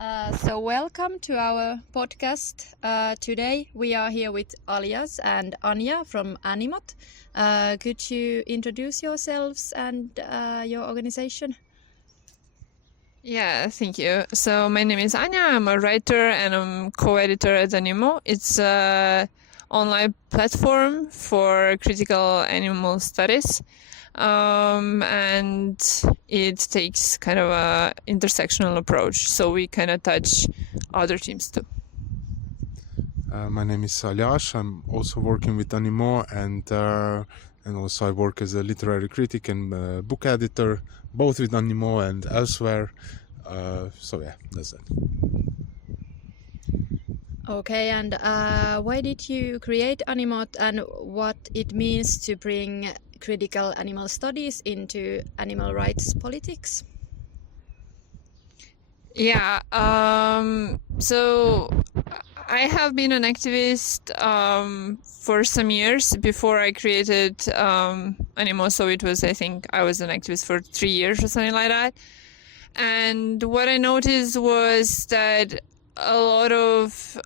So welcome to our podcast. Today we are here with Aljaž and Anja from Animot. Could you introduce yourselves and your organization? Yeah, thank you. So my name is Anja. I'm a writer and I'm co-editor at Animot. It's an online platform for critical animal studies. And it takes kind of a intersectional approach, so we kind of touch other teams too. My name is Aljaž. I'm also working with Animot, and also I work as a literary critic and book editor, both with Animot and elsewhere. So yeah, that's it. Okay, and why did you create Animot, and what it means to bring critical animal studies into animal rights politics? Yeah, so I have been an activist for some years before I created Animot. So it was, I think I was an activist for 3 years or something like that. And what I noticed was that a lot of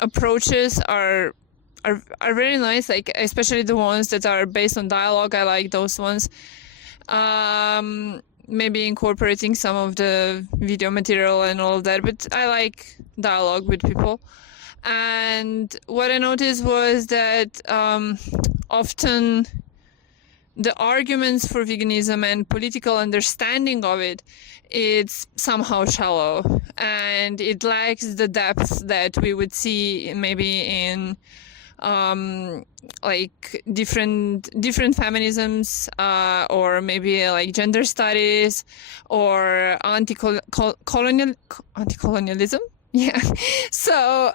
approaches are very nice, like especially the ones that are based on dialogue. I like those ones. Maybe incorporating some of the video material and all of that, but I like dialogue with people. And what I noticed was that often the arguments for veganism and political understanding of it, it's somehow shallow, and it lacks the depth that we would see maybe in like different feminisms, or maybe like gender studies or anti-colonialism. Yeah. So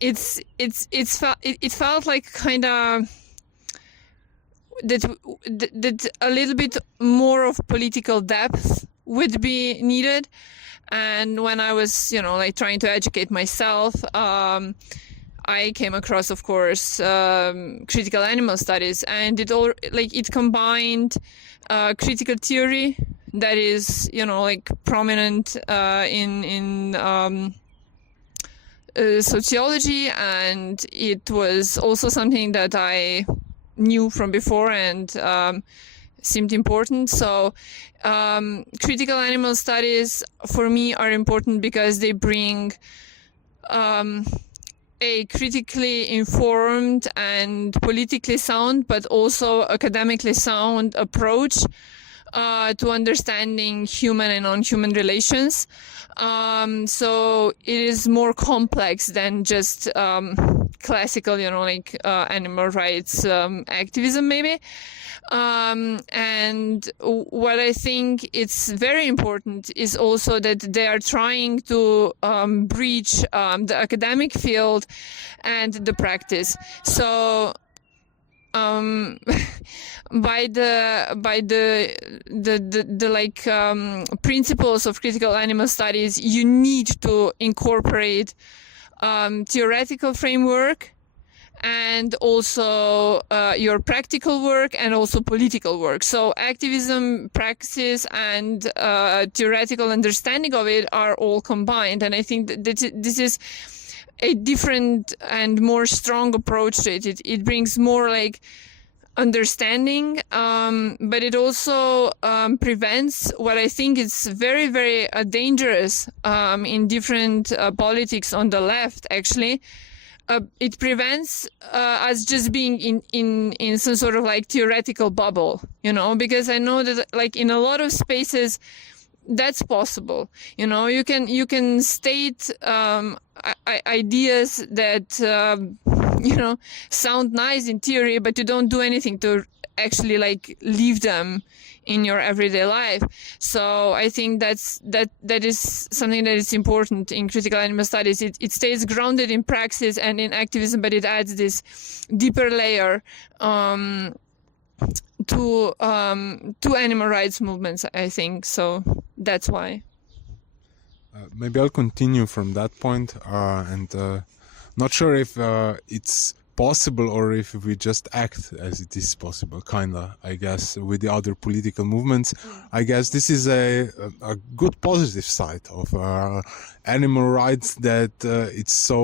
it felt like kind of that a little bit more of political depth would be needed. And when I was, like trying to educate myself, I came across, of course, critical animal studies, and it combined critical theory that is, like prominent in sociology, and it was also something that I knew from before and seemed important. So critical animal studies for me are important because they bring a critically informed and politically sound, but also academically sound approach to understanding human and non-human relations. So it is more complex than just classical, like animal rights activism maybe. And what I think it's very important is also that they are trying to breach the academic field and the practice. So by the principles of critical animal studies, you need to incorporate theoretical framework and also your practical work and also political work. So activism, praxis, and theoretical understanding of it are all combined. And I think that this is a different and more strong approach to it. It brings more like understanding, but it also prevents what I think is very, very dangerous in different politics on the left, actually. It prevents us just being in some sort of like theoretical bubble, because I know that like in a lot of spaces that's possible. You can state ideas that sound nice in theory, but you don't do anything to actually like live them in your everyday life. So I think that is something that is important in critical animal studies. It stays grounded in praxis and in activism, but it adds this deeper layer to animal rights movements, I think. So that's why. Maybe I'll continue from that point, and not sure if it's possible, or if we just act as it is possible, kinda, I guess, with the other political movements. I guess this is a good positive side of animal rights, that it's so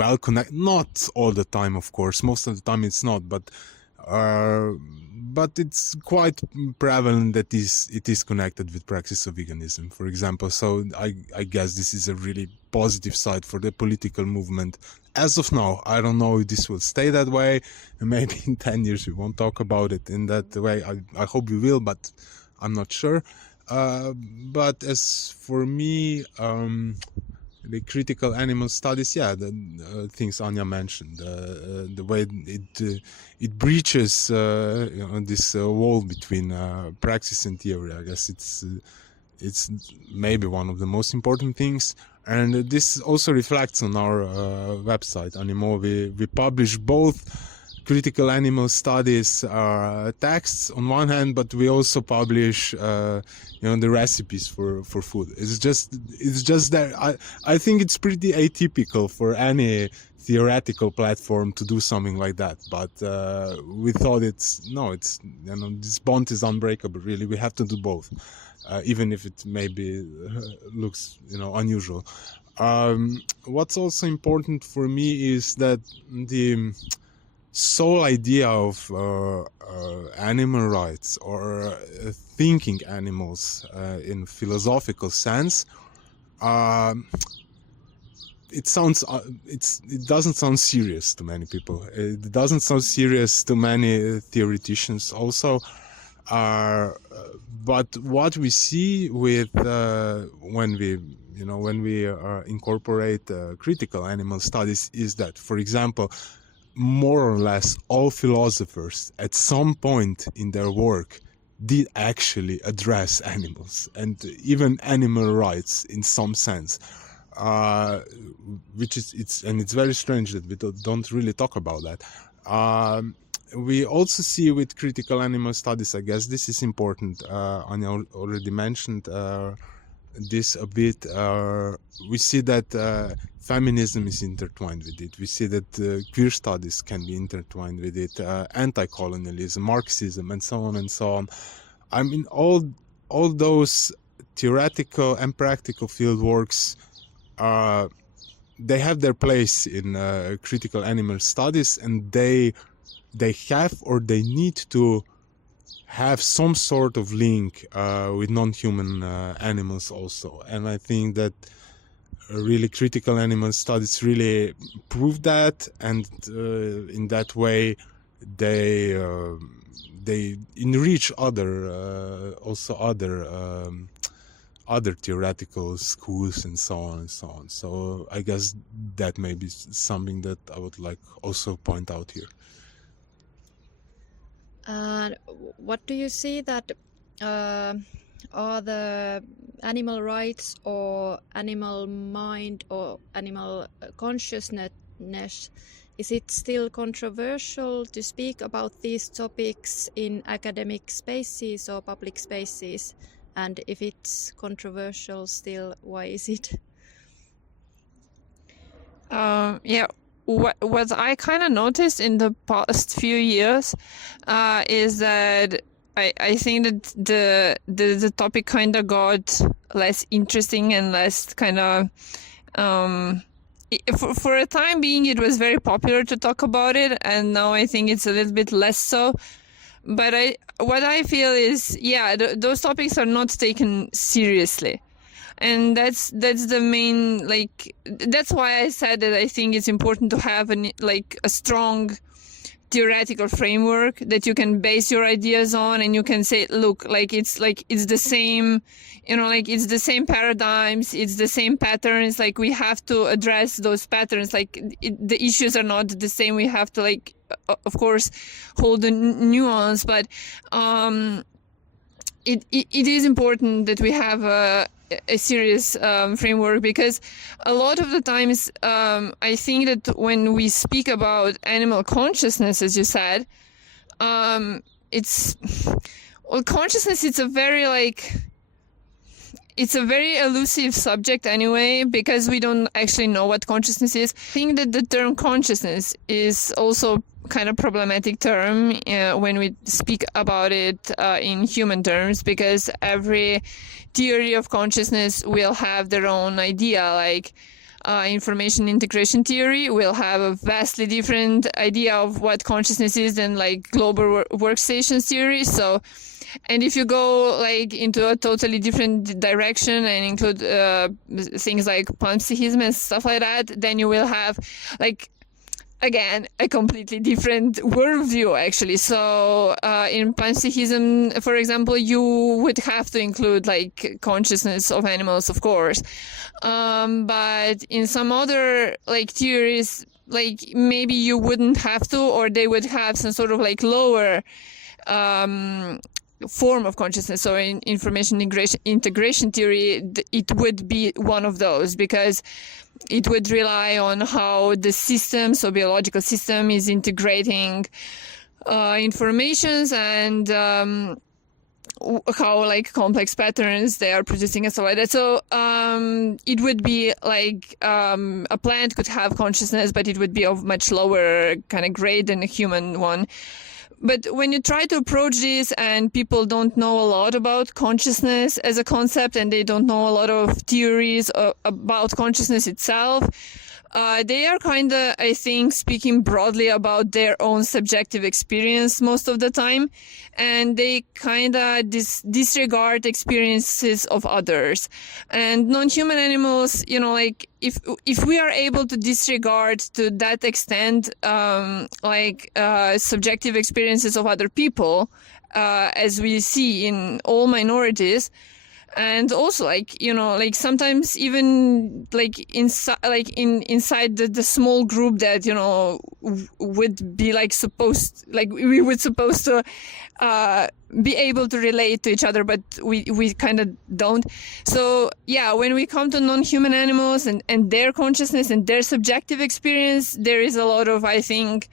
well connected. Not all the time, of course. Most of the time it's not, but it's quite prevalent that it is connected with practice of veganism, for example. So I guess this is a really positive side for the political movement. As of now, I don't know if this will stay that way, and maybe in 10 years we won't talk about it in that way. I hope we will, but I'm not sure. But as for me, the critical animal studies, the things Anja mentioned, the way it breaches this wall between praxis and theory. I guess it's maybe one of the most important things. And this also reflects on our website, Animot. We publish both critical animal studies texts on one hand, but we also publish the recipes for food. It's just that I think it's pretty atypical for any theoretical platform to do something like that. But we thought this bond is unbreakable. Really, we have to do both. Even if it maybe looks unusual. What's also important for me is that the sole idea of animal rights or thinking animals in philosophical sense, it doesn't sound serious to many people. It doesn't sound serious to many theoreticians also. But what we see with when we incorporate critical animal studies is that, for example, more or less all philosophers at some point in their work did actually address animals and even animal rights in some sense, it's very strange that we don't really talk about that. We also see with critical animal studies, I guess this is important, Anja already mentioned this a bit, we see that feminism is intertwined with it. We see that queer studies can be intertwined with it, anti-colonialism, Marxism, and so on and so on. I mean, all those theoretical and practical fieldworks, they have their place in critical animal studies, and they have or they need to have some sort of link with non-human animals also. And I think that really critical animal studies really prove that, and in that way they enrich other theoretical schools and so on and so on. So I guess that may be something that I would like also point out here. What do you see that are the animal rights or animal mind or animal consciousness, is it still controversial to speak about these topics in academic spaces or public spaces? And if it's controversial still, why is it? What I kind of noticed in the past few years is that I think that the topic kind of got less interesting and less kind of for a time being it was very popular to talk about it, and now I think it's a little bit less so. But what I feel is those topics are not taken seriously. And that's the main, that's why I said that I think it's important to have a strong theoretical framework that you can base your ideas on, and you can say, look, it's the same, it's the same paradigms, it's the same patterns, we have to address those patterns, the issues are not the same, we have to of course hold the nuance, but it is important that we have a serious framework, because a lot of the times I think that when we speak about animal consciousness, as you said, consciousness, it's a very it's a very elusive subject anyway, because we don't actually know what consciousness is. I think that the term consciousness is also kind of problematic term when we speak about it in human terms, because every theory of consciousness will have their own idea. Like information integration theory will have a vastly different idea of what consciousness is than like global workstations theory. So, and if you go like into a totally different direction and include things like panpsychism and stuff like that, then you will have like, again, a completely different worldview, actually. So in panpsychism, for example, you would have to include like consciousness of animals, of course. But in some other like theories, like maybe you wouldn't have to, or they would have some sort of like lower form of consciousness. So in information integration theory, it would be one of those, because it would rely on how the system, so biological system, is integrating informations and how like complex patterns they are producing and stuff like that. So it would be like a plant could have consciousness, but it would be of much lower kind of grade than a human one. But when you try to approach this and people don't know a lot about consciousness as a concept, and they don't know a lot of theories about consciousness itself, they are kind of, I think, speaking broadly about their own subjective experience most of the time. And they kind of disregard experiences of others. And non-human animals, you know, like if we are able to disregard to that extent, subjective experiences of other people, as we see in all minorities, and also like, you know, like sometimes even like inside the small group that, you know, would be like we would supposed to be able to relate to each other, but we kind of don't. So yeah, when we come to non-human animals and their consciousness and their subjective experience, there is a lot of, I think,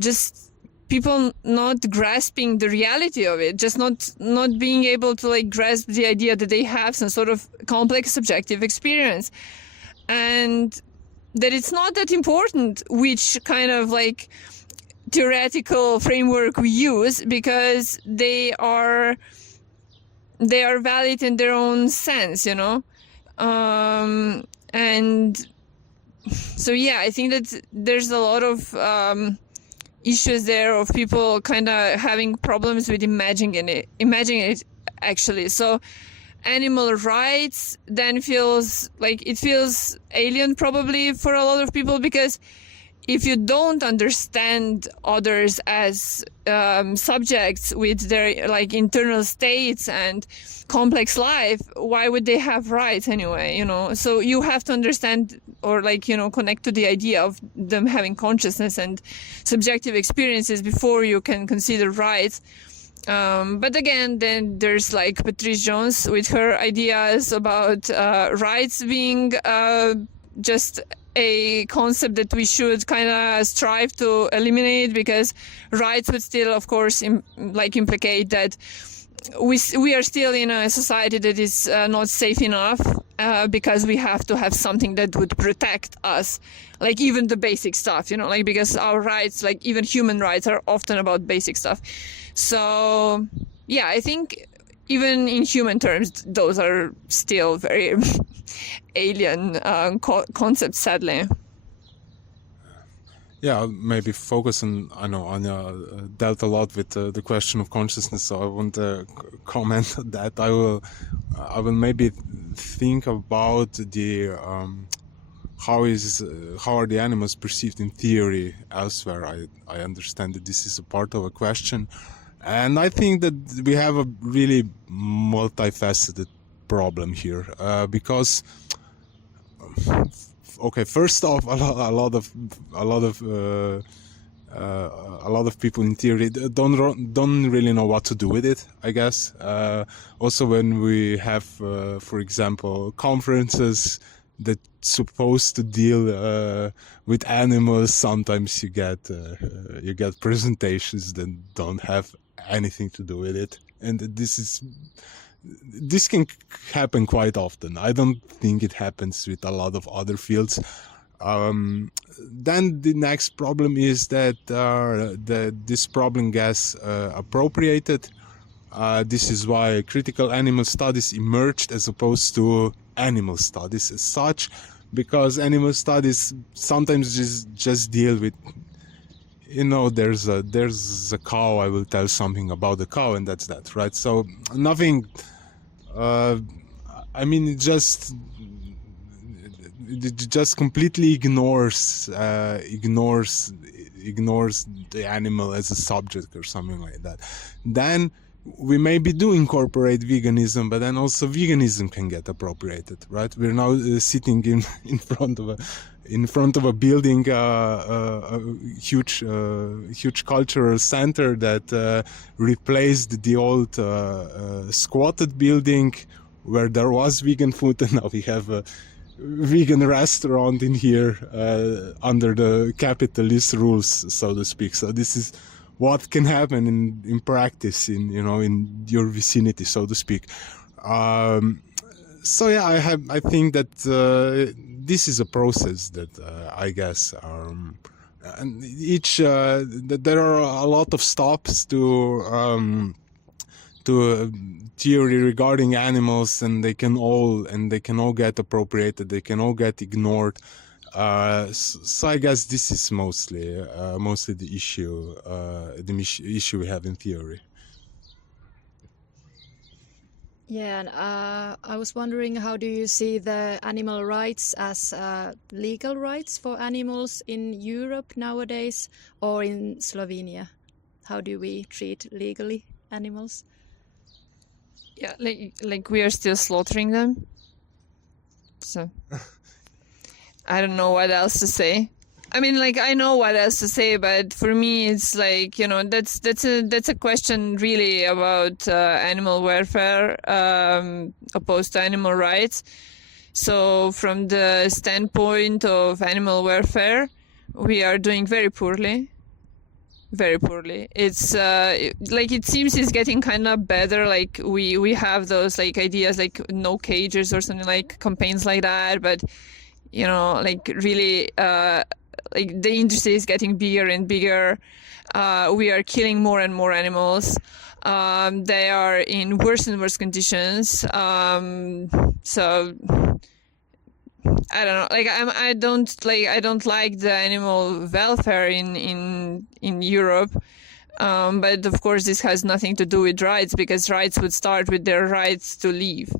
just people not grasping the reality of it, just not being able to like grasp the idea that they have some sort of complex subjective experience, and that it's not that important which kind of like theoretical framework we use, because they are valid in their own sense, you know. And so yeah, I think that there's a lot of issues there of people kind of having problems with imagining it actually. So animal rights then feels alien probably for a lot of people, because if you don't understand others as subjects with their like internal states and complex life, why would they have rights anyway, you know? So you have to understand, or like, you know, connect to the idea of them having consciousness and subjective experiences before you can consider rights. But again, then there's like Patrice Jones with her ideas about rights being just a concept that we should kind of strive to eliminate, because rights would still, of course, implicate that we are still in a society that is not safe enough, because we have to have something that would protect us, like even the basic stuff, you know, like, because our rights, like even human rights, are often about basic stuff. So yeah, I think even in human terms, those are still very alien concepts, sadly. Yeah, maybe focus on, I know Anya dealt a lot with the question of consciousness, so I won't comment on that. I will maybe think about the how are the animals perceived in theory elsewhere. I understand that this is a part of a question, and I think that we have a really multifaceted problem here, because okay, first off, a lot of people in theory don't really know what to do with it, I guess. Also, when we have, for example, conferences that supposed to deal with animals, sometimes you get presentations that don't have anything to do with it, and this is this can happen quite often. I don't think it happens with a lot of other fields. Then the next problem is that this problem gets appropriated. This is why critical animal studies emerged as opposed to animal studies as such, because animal studies sometimes just deal with, there's a cow, I will tell something about the cow, and that's that, right? So nothing, it just completely ignores the animal as a subject or something like that. Then we maybe do incorporate veganism, but then also veganism can get appropriated, right? We're now sitting in front of a building, a huge cultural center that replaced the old squatted building where there was vegan food, and now we have a vegan restaurant in here under the capitalist rules, so to speak. So this is what can happen in practice in your vicinity, so to speak. So yeah, I think that this is a process that I guess and there are a lot of stops to theory regarding animals, and they can all get appropriated, they can all get ignored. So I guess this is mostly the issue we have in theory. Yeah, and I was wondering, how do you see the animal rights as legal rights for animals in Europe nowadays, or in Slovenia? How do we treat legally animals? Yeah, like we are still slaughtering them. So I don't know what else to say. I mean, I know what else to say, but for me, it's that's a question really about animal welfare opposed to animal rights. So from the standpoint of animal welfare, we are doing very poorly. Very poorly. It's it seems it's getting kind of better. We have those ideas no cages or something, campaigns like that, but really the industry is getting bigger and bigger. We are killing more and more animals. They are in worse and worse conditions. So I don't know. I don't like the animal welfare in Europe. But of course, this has nothing to do with rights, because rights would start with their rights to live.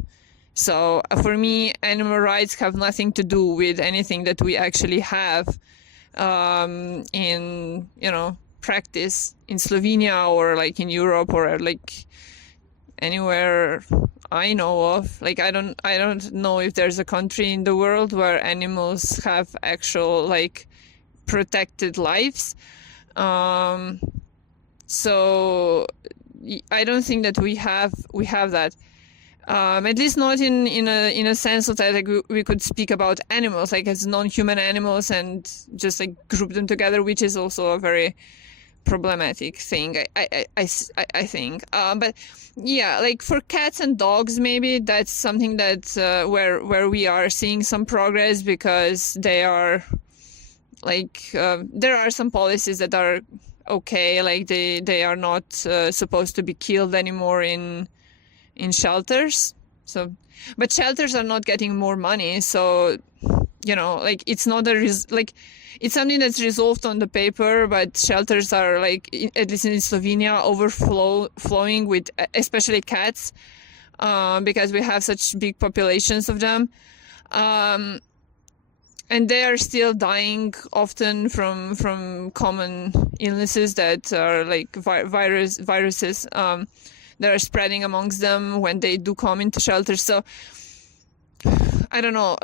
So for me, animal rights have nothing to do with anything that we actually have in practice in Slovenia or in Europe or anywhere I know of. I don't know if there's a country in the world where animals have actual protected lives. So I don't think that we have that. At least not in a sense of that we could speak about animals as non-human animals and just group them together, which is also a very problematic thing, I think. But yeah, for cats and dogs, maybe that's something that where we are seeing some progress, because they are there are some policies that are okay, they are not supposed to be killed anymore in shelters. So, but shelters are not getting more money, so it's not it's something that's resolved on the paper, but shelters are at least in Slovenia overflowing with especially cats, because we have such big populations of them, and they are still dying often from common illnesses that are viruses that are spreading amongst them when they do come into shelters. So I don't know,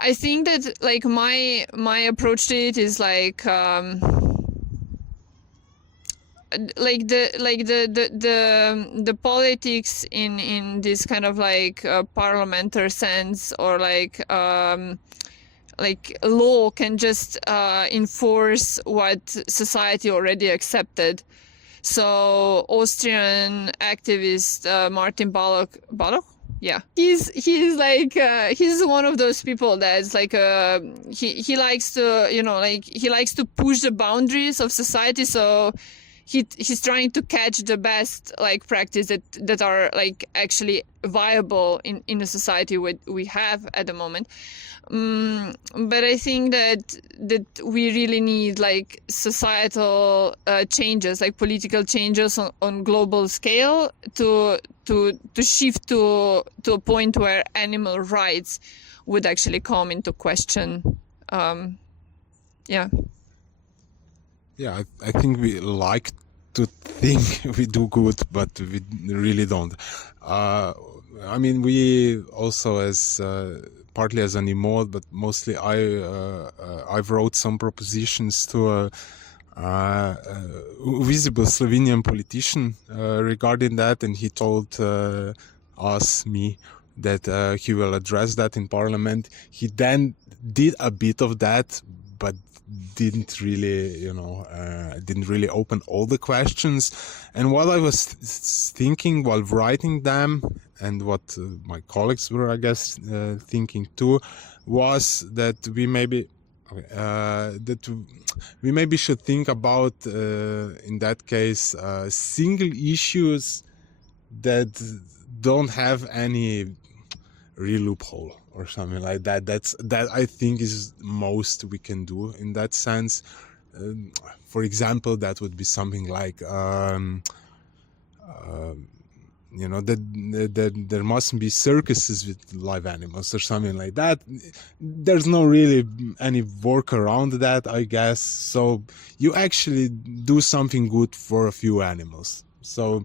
I think that my approach to it is the politics in this kind of parliamentary sense, or law can just enforce what society already accepted. So Austrian activist Martin Balloch, yeah, he's like he's one of those people that's like he likes to, you know, like he likes to push the boundaries of society. So he's trying to catch the best like practice that are like actually viable in the society we have at the moment. But I think that we really need like societal changes, like political changes on global scale to shift to a point where animal rights would actually come into question. Yeah. Yeah, I think we like to think we do good, but we really don't. I mean, we also as partly as Animot, but mostly I've wrote some propositions to a visible Slovenian politician regarding that, and he told me that he will address that in parliament. He then did a bit of that, but didn't really open all the questions. And what I was thinking while writing them, and what my colleagues were, I guess, thinking too, was that we maybe should think about in that case single issues that don't have any real loophole or something like that. That I think is most we can do in that sense. For example, that would be something like that there mustn't be circuses with live animals or something like that. There's no really any work around that, I guess. So you actually do something good for a few animals. So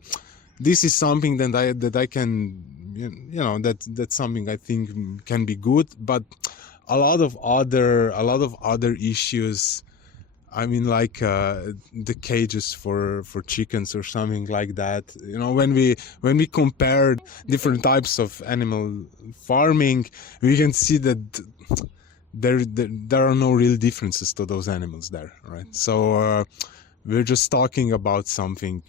this is something that I can, that's something I think can be good. But a lot of other issues, I mean, like the cages for chickens or something like that. You know, when we compare different types of animal farming, we can see that there are no real differences to those animals there, right? So we're just talking about something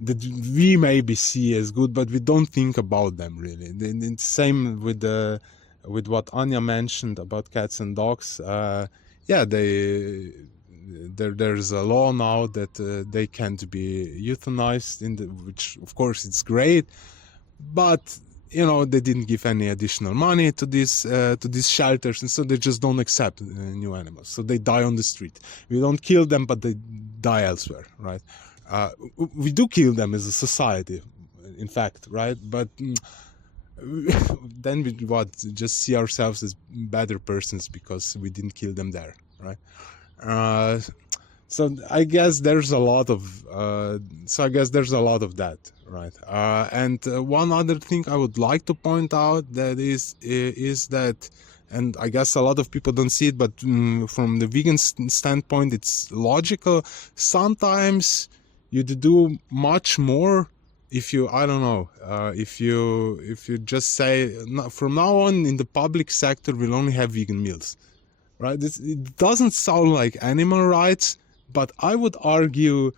that we maybe see as good, but we don't think about them really. The same with what Anja mentioned about cats and dogs. There's a law now that they can't be euthanized, which of course it's great, but they didn't give any additional money to these shelters, and so they just don't accept new animals. So they die on the street. We don't kill them, but they die elsewhere, right? We do kill them as a society, in fact, right? But then we just see ourselves as better persons because we didn't kill them there, right? So I guess there's a lot of that, right? And one other thing I would like to point out that is that, and I guess a lot of people don't see it, but from the vegan standpoint, it's logical. Sometimes you do much more if you, if you just say from now on in the public sector we'll only have vegan meals. Right? It doesn't sound like animal rights, but I would argue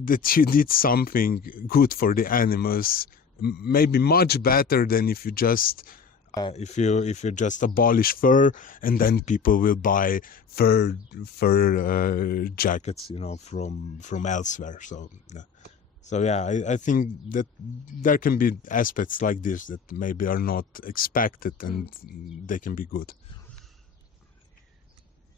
that you did something good for the animals, maybe much better than if you just abolish fur and then people will buy fur jackets, from elsewhere. So yeah, I think that there can be aspects like this that maybe are not expected and they can be good.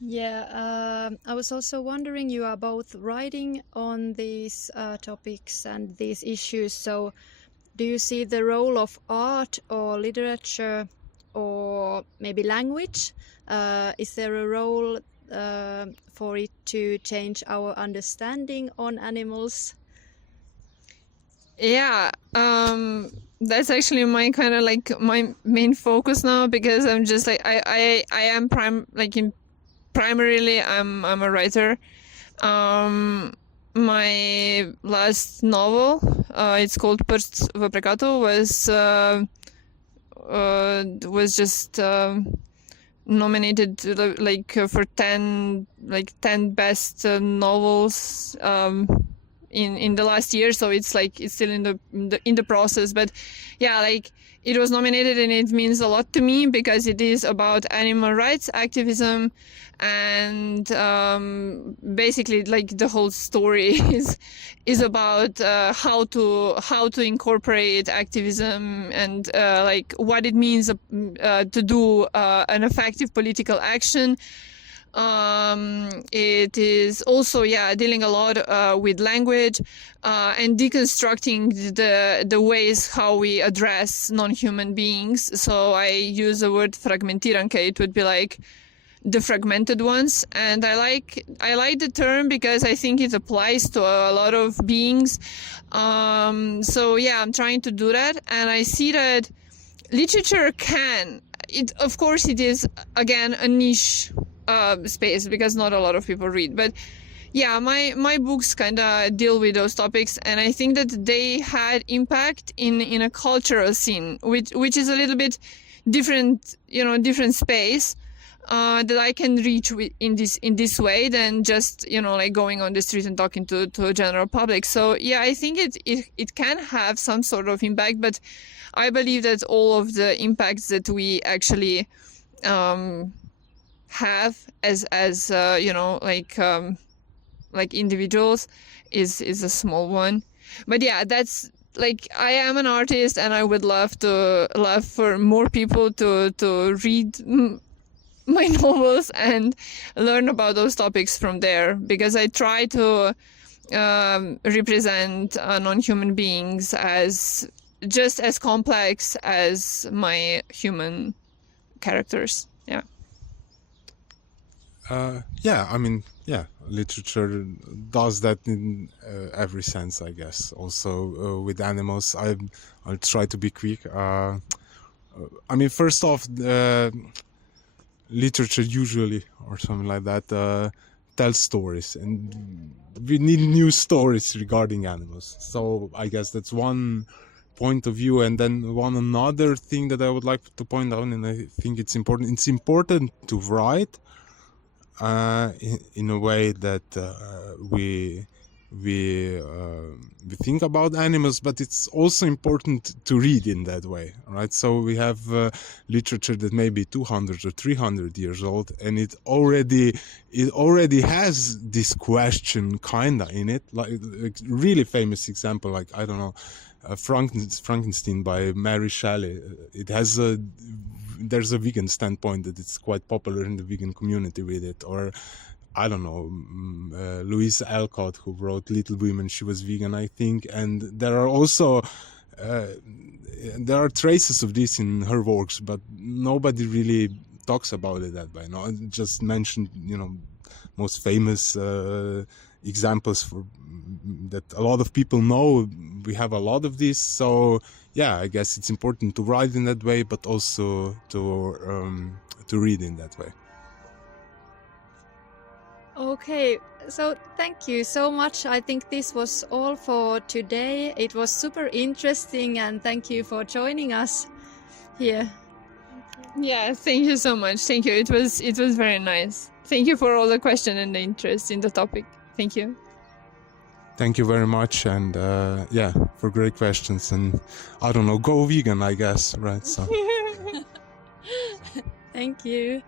Yeah, I was also wondering, you are both writing on these topics and these issues, so do you see the role of art or literature or maybe language? Is there a role for it to change our understanding on animals? Yeah, that's actually my kind of like my main focus now, because I'm just like I am primarily I'm a writer. My last novel, it's called Prst v prekatu, was just nominated for 10 best novels in the last year, so it's still in the process. But yeah, like it was nominated, and it means a lot to me because it is about animal rights activism, and basically like the whole story is about how to incorporate activism and like what it means to do an effective political action. It is also dealing a lot with language and deconstructing the ways how we address non-human beings. So I use the word fragmentiranke. It would be like the fragmented ones, and I like the term because I think it applies to a lot of beings. So yeah, I'm trying to do that, and I see that literature of course it is again a niche space because not a lot of people read, but yeah, my books kind of deal with those topics, and I think that they had impact in a cultural scene, which is a little bit different, different space that I can reach in this way than just like going on the street and talking to a general public. So yeah, I think it can have some sort of impact, but I believe that all of the impacts that we actually have as like individuals is a small one. But yeah, that's like, I am an artist, and I would love for more people to read my novels and learn about those topics from there, because I try to represent non-human beings as just as complex as my human characters. Literature does that in every sense, I guess. Also with animals, I'll try to be quick. First off, literature usually, or something like that, tells stories, and we need new stories regarding animals. So I guess that's one point of view. And then another thing that I would like to point out, and I think it's important to write in a way that we think about animals, but it's also important to read in that way, right? So we have literature that may be 200 or 300 years old, and it already has this question kinda in it, like really famous example, like, I don't know, Frankenstein by Mary Shelley. There's a vegan standpoint that it's quite popular in the vegan community with it. Or I don't know, Louise Alcott, who wrote Little Women, she was vegan, I think. And there are also there are traces of this in her works, but nobody really talks about it that way. No, I just mentioned, most famous examples for that a lot of people know. We have a lot of this, so yeah, I guess it's important to write in that way, but also to read in that way. Okay, so thank you so much. I think this was all for today. It was super interesting, and thank you for joining us here. Yeah, thank you so much. Thank you. It was very nice. Thank you for all the questions and the interest in the topic. Thank you. Thank you very much, and for great questions. And I don't know, go vegan, I guess, right? So Thank you.